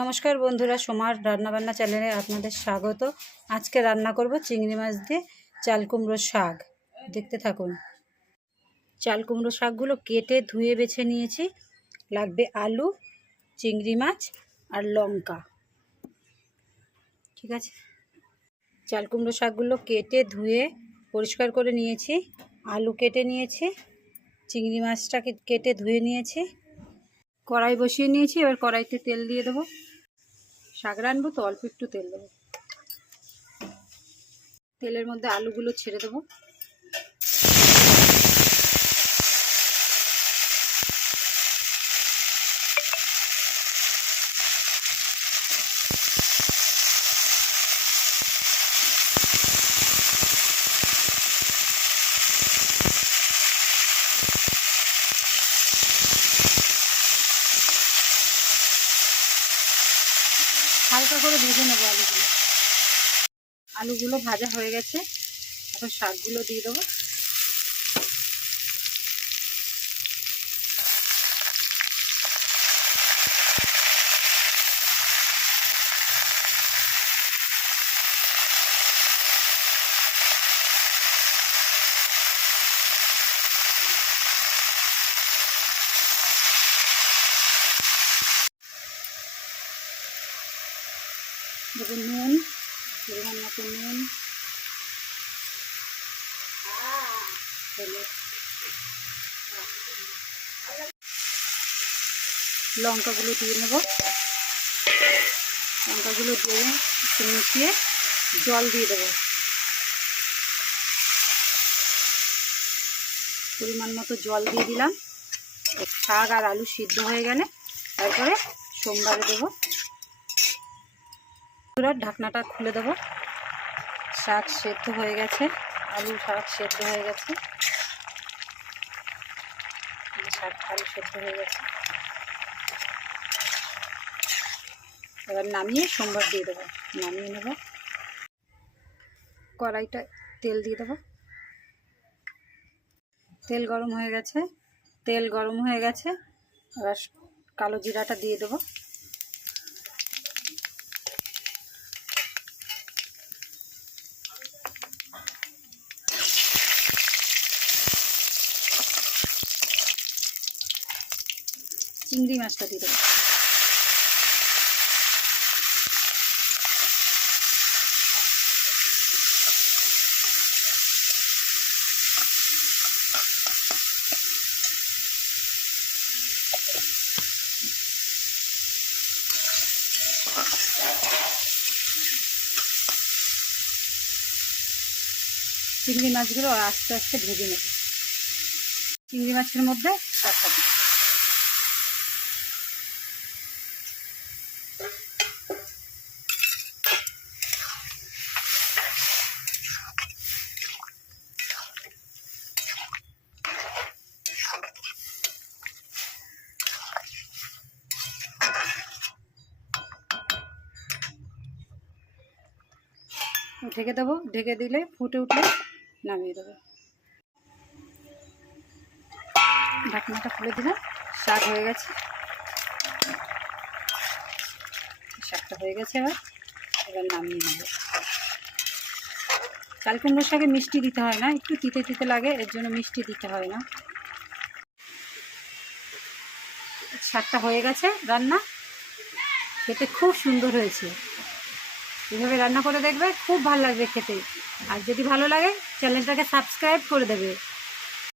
নমস্কার বন্ধুরা, সোমার রান্নাবান্না চ্যানেলে আপনাদের স্বাগত। আজকে রান্না করব চিংড়ি মাছ দিয়ে চাল কুমড়ো শাক। দেখতে থাকুন। চাল কুমড়ো শাকগুলো কেটে ধুয়ে বেছে নিয়েছি। লাগবে আলু, চিংড়ি মাছ আর লঙ্কা। ঠিক আছে, চাল কুমড়ো শাকগুলো কেটে ধুয়ে পরিষ্কার করে নিয়েছি। আলু কেটে নিয়েছি, চিংড়ি মাছটা কেটে ধুয়ে নিয়েছি। কড়াই বসিয়ে নিয়েছি, এবার কড়াইতে তেল দিয়ে দেবো। শাক রানবো তো অল্প একটু তেল দেবো। তেলের মধ্যে আলুগুলো ছেড়ে দেবো। হালকা করে ভেজে নেবো আলুগুলো ভাজা হয়ে গেছে। এখন শাকগুলো দিয়ে দেবো। দেবো নুন, পরিমাণ মতো নুন, লঙ্কাগুলো দিয়ে নেব। লঙ্কাগুলো দিয়ে একটু মিশিয়ে জল দিয়ে দেবো। পরিমাণ মতো জল দিয়ে দিলাম। শাক আর আলু সিদ্ধ হয়ে গেলে তারপরে সোমবারে দেবো। ঢাকনাটা খুলে দেবো। শাক সেদ্ধ হয়ে গেছে, শাক সেদ্ধ হয়ে গেছে, আলু সেদ্ধ হয়ে গেছে। এবার নামিয়ে সোমবার দিয়ে দেবো। নামিয়ে নেব। কড়াইটা তেল দিয়ে দেবো। তেল গরম হয়ে গেছে। এবার কালো জিরাটা দিয়ে দেবো। চিংড়ি মাছটা দিয়ে দেবো। চিংড়ি মাছগুলো আস্তে আস্তে ভেজে নেব। চিংড়ি মাছের মধ্যে শাকটা দিই। ঢেকে দেবো। ঢেকে দিলে ফুটে উঠলে নামিয়ে দেবো। ঢাকনাটা খুলে দিলাম। শাক হয়ে গেছে। শাকটা হয়ে গেছে। এবার নামিয়ে নেব। চাল কুমড়োর শাকে মিষ্টি দিতে হয় না, একটু তিতে তিতে লাগে, এর জন্য মিষ্টি দিতে হয় না। শাকটা হয়ে গেছে রান্না। খেতে খুব সুন্দর হয়েছে। এভাবে রান্না করে দেখবে, খুব ভালো লাগবে খেতে। আর যদি ভালো লাগে চ্যানেলটাকে সাবস্ক্রাইব করে দেবে।